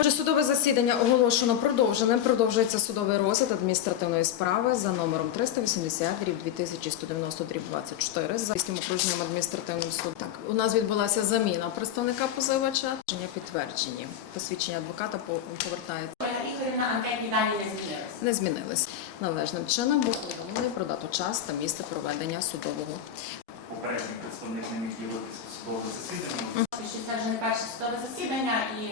Отже, судове засідання оголошено продовженим. Продовжується судовий розгляд адміністративної справи за номером 380 дріб 2190 дріб 24 за Київським окружним адміністративним судом. Так, у нас відбулася заміна представника позивача. Рішення підтверджені. Посвідчення адвоката по- повертається. Не змінилися. Не змінились. Належним чином був повідомлений про дату час та місце проведення судового. Попередній представник не міг судовому засіданні. Що це вже не перше судове засідання і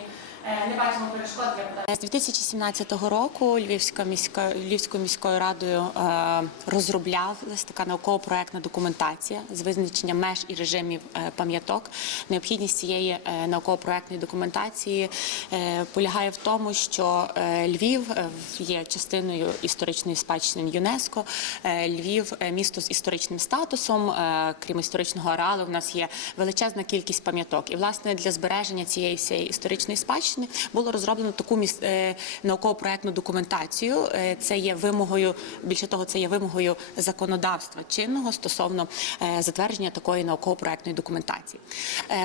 не бачимо перешкод для подання. З 2017 року Львівська міська Львівською міською радою е, розроблялась така науково-проектна документація з визначенням меж і режимів е, пам'яток. Необхідність цієї е, науково-проектної документації е, полягає в тому, що е, Львів е, є частиною історичної спадщини ЮНЕСКо. Е, Львів е, місто з історичним статусом. Е, Крім історичного ареалу, в нас є величезна кількість пам'яток. І власне для збереження цієї всієї історичної спадщини було розроблено таку міс- е, науково-проектну документацію. Е, Це є вимогою, більше того, це є вимогою законодавства чинного стосовно е, затвердження такої науково-проектної документації.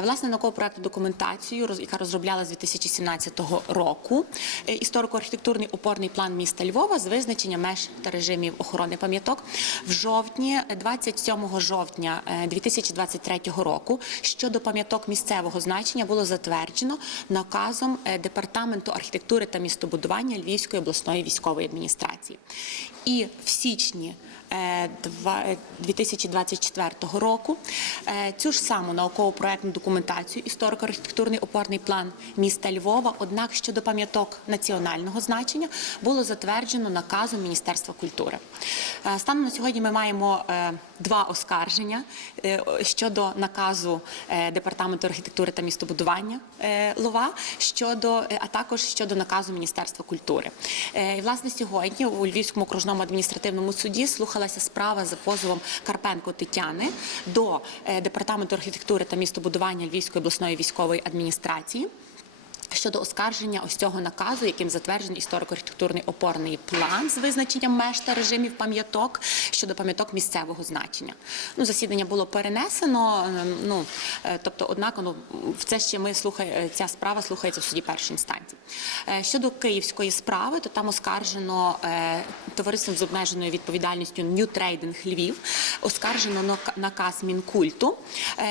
Власне, науково-проектну документацію, яка розроблялася з 2017 року, історико-архітектурний опорний план міста Львова з визначення меж та режимів охорони пам'яток в жовтні, 27 жовтня е, 2023 року щодо пам'яток місцевого значення було затверджено наказом е, департаменту архітектури та містобудування Львівської обласної військової адміністрації. І в січні е, два- е, 2024 року е, цю ж саму науково-проектну документацію історико-архітектурний опорний план міста Львова, однак щодо пам'яток національного значення було затверджено наказом Міністерства культури. Е, Станом на сьогодні ми маємо е, два оскарження е, щодо наказу е, департаменту архітектури та містобудування е, Лова, щодо е, а також щодо наказу Міністерства культури. Е, І власне сьогодні у Львівському окружному адміністративному суді слухалася справа за позовом Карпенко Тетяни до е, департаменту архітектури та містобудування Львівської обласної військової адміністрації. Щодо оскарження ось цього наказу, яким затверджений історико-архітектурний опорний план з визначенням меж та режимів пам'яток щодо пам'яток місцевого значення. Ну, засідання було перенесено. ем, Ну е, тобто, однак, ну в це ще ми слухає е, ця справа слухається в суді першої інстанції. Е, Щодо київської справи, то там оскаржено товариством з обмеженою відповідальністю New Trading Львів, оскаржено наказ Мінкульту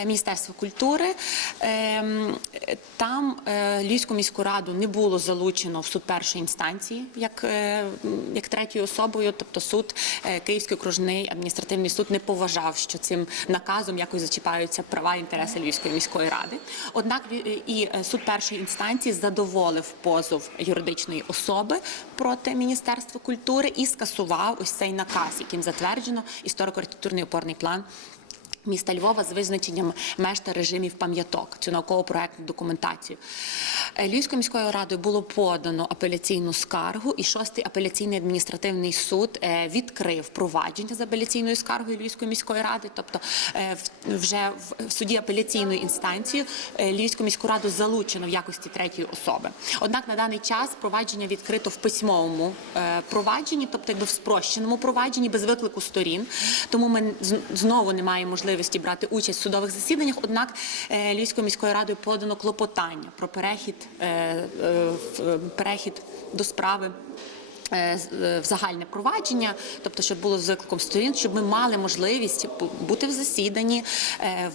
Міністерства культури. Ем, Там Львівську міську раду не було залучено в суд першої інстанції як, е, як третьою особою. Тобто суд е, Київський окружний адміністративний суд не поважав, що цим наказом якось зачіпаються права і інтереси Львівської міської ради. Однак і е, суд першої інстанції задоволив позов юридичної особи проти Міністерства культури і скасував ось цей наказ, яким затверджено історико-архітектурний опорний план міста Львова з визначенням меж та режимів пам'яток, цю науково-проектну документацію. Е, Львівською міською радою було подано апеляційну скаргу, і шостий апеляційний адміністративний суд е, відкрив провадження з апеляційною скаргою Львівської міської ради. Тобто е, вже в суді апеляційної інстанції Львівську міську раду залучено в якості третьої особи. Однак на даний час провадження відкрито в письмовому провадженні, тобто якби в спрощеному провадженні без виклику сторін. Тому ми знову не маємо можливості брати участь в судових засіданнях. Однак е, Львівською міською радою подано клопотання про перехід, е, е, перехід до справи. В загальне провадження, тобто, щоб було з викликом сторін, щоб ми мали можливість бу- бути в засіданні,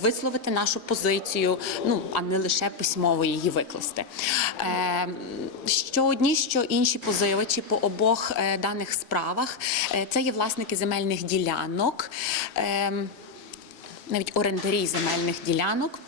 висловити нашу позицію, ну а не лише письмово її викласти. Що одні, що інші позивачі по обох даних справах це є власники земельних ділянок. Навіть орендарі земельних ділянок.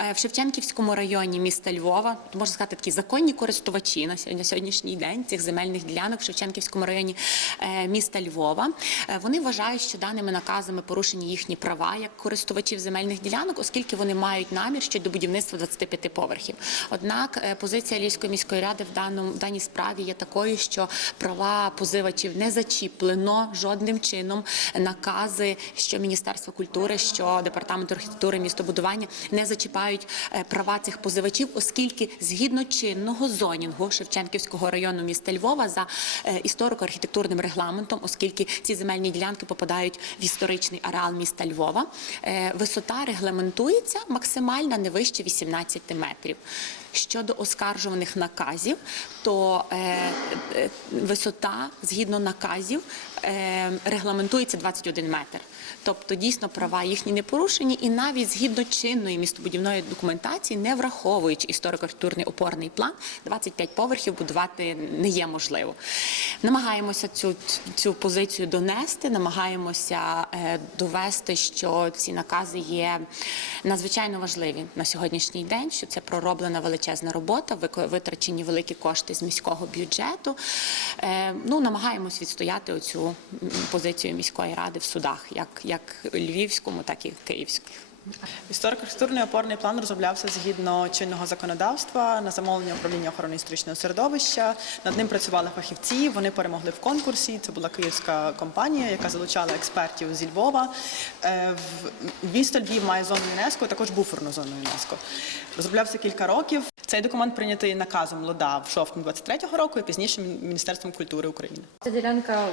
Е, В Шевченківському районі міста Львова, можна сказати, такі законні користувачі на сьогоднішній день цих земельних ділянок в Шевченківському районі е, міста Львова. Е, Вони вважають, що даними наказами порушені їхні права як користувачів земельних ділянок, оскільки вони мають намір щодо будівництва 25 поверхів. Однак позиція Львівської міської ради в даному даній справі є такою, що права позивачів не зачіплено жодним чином. Накази, що Міністерство культури, що департамент архітектури, містобудування не зачіпають захищають е, права цих позивачів, оскільки згідно чинного зонінгу Шевченківського району міста Львова за е, історико-архітектурним регламентом, оскільки ці земельні ділянки попадають в історичний ареал міста Львова, е, висота регламентується максимальна не вище 18 метрів. Щодо оскаржуваних наказів, то висота згідно наказів регламентується 21 метр. Тобто дійсно права їхні не порушені, і навіть згідно чинної містобудівної документації, не враховуючи історико-архітектурний опорний план, 25 поверхів будувати не є можливо. Намагаємося цю, цю позицію донести, намагаємося е, довести, що ці накази є надзвичайно важливі на сьогоднішній день, що це пророблена величезна робота, витрачені великі кошти з міського бюджету. Е, ну, намагаємось відстояти оцю позицію міської ради в судах, як, як львівському, так і київському. Історико-архітектурний опорний план розроблявся згідно чинного законодавства на замовлення управління охорони історичного середовища. Над ним працювали фахівці. Вони перемогли в конкурсі. Це була київська компанія, яка залучала експертів зі Львова. Е, Місто Львів має зону ЮНЕСКО, також буферну зону ЮНЕСКо. Розроблявся кілька років. Цей документ прийнятий наказом ЛОДА в жовтні 23-го року і пізніше Міністерством культури України. Ця ділянка,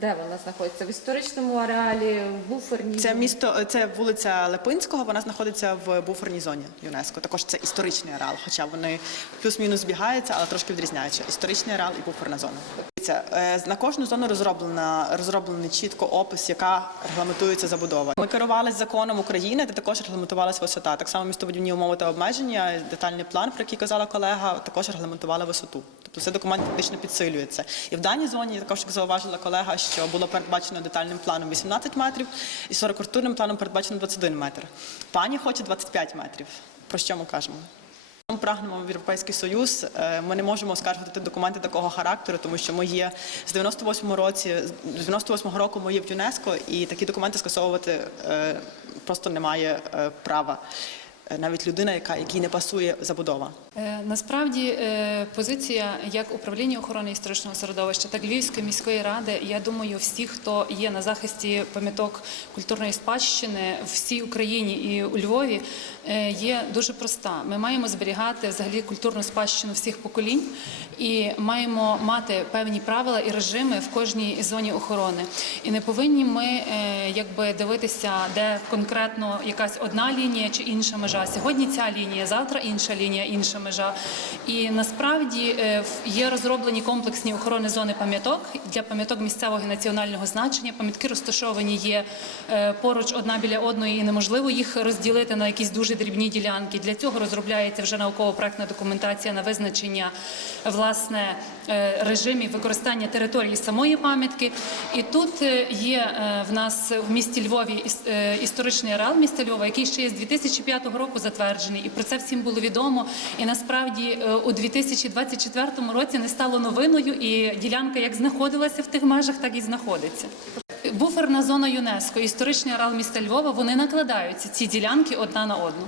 де вона знаходиться? В історичному ареалі, в буферній? Це місто, це вулиця Липинського. Вона знаходиться в буферній зоні ЮНЕСКо. Також це історичний ареал, хоча вони плюс-мінус збігаються, але трошки відрізняються. Історичний ареал і буферна зона. Е, На кожну зону розроблений чітко опис, яка регламентується забудова. Ми керувалися законом України, де також регламентувалася висота. Так само містобудівні умови та обмеження, детальний план, про який казала колега, також регламентували висоту. Тобто цей документ фактично підсилюється. І в даній зоні також як зауважила колега, що було передбачено детальним планом 18 метрів, і 40-культурним планом передбачено 21 метр. Пані хоче 25 метрів. Про що ми кажемо? Ми прагнемо в Європейський Союз. Е, Ми не можемо оскаржувати документи такого характеру, тому що ми є з 98 році, з 98 року ми є в ЮНЕСКО, і такі документи скасовувати е, просто немає е, права. Навіть людина, яка якій не пасує забудова. Е, Насправді е, позиція як управління охорони історичного середовища, так Львівської міської ради. Я думаю, всі, хто є на захисті пам'яток культурної спадщини в всій Україні і у Львові, е, є дуже проста. Ми маємо зберігати взагалі культурну спадщину всіх поколінь і маємо мати певні правила і режими в кожній зоні охорони. І не повинні ми якби дивитися, де конкретно якась одна лінія чи інша межа. Сьогодні ця лінія, завтра інша лінія, інша межа. І насправді е, є розроблені комплексні охорони зони пам'яток для пам'яток місцевого і національного значення. Пам'ятки розташовані є е, поруч одна біля одної, і неможливо їх розділити на якісь дуже дрібні ділянки. Для цього розробляється вже науково-проектна документація на визначення власне е, режимів використання території самої пам'ятки. І тут є в нас в місті Львові історичний ареал міста Львова, який ще є з 2005 року затверджений, і про це всім було відомо. І насправді е, у 2024 році не стало новиною, і ділянка як знаходилася в тих межах, так і знаходиться. Буферна зона ЮНЕСКО, історичний арал міста Львова, вони накладаються ці ділянки одна на одну.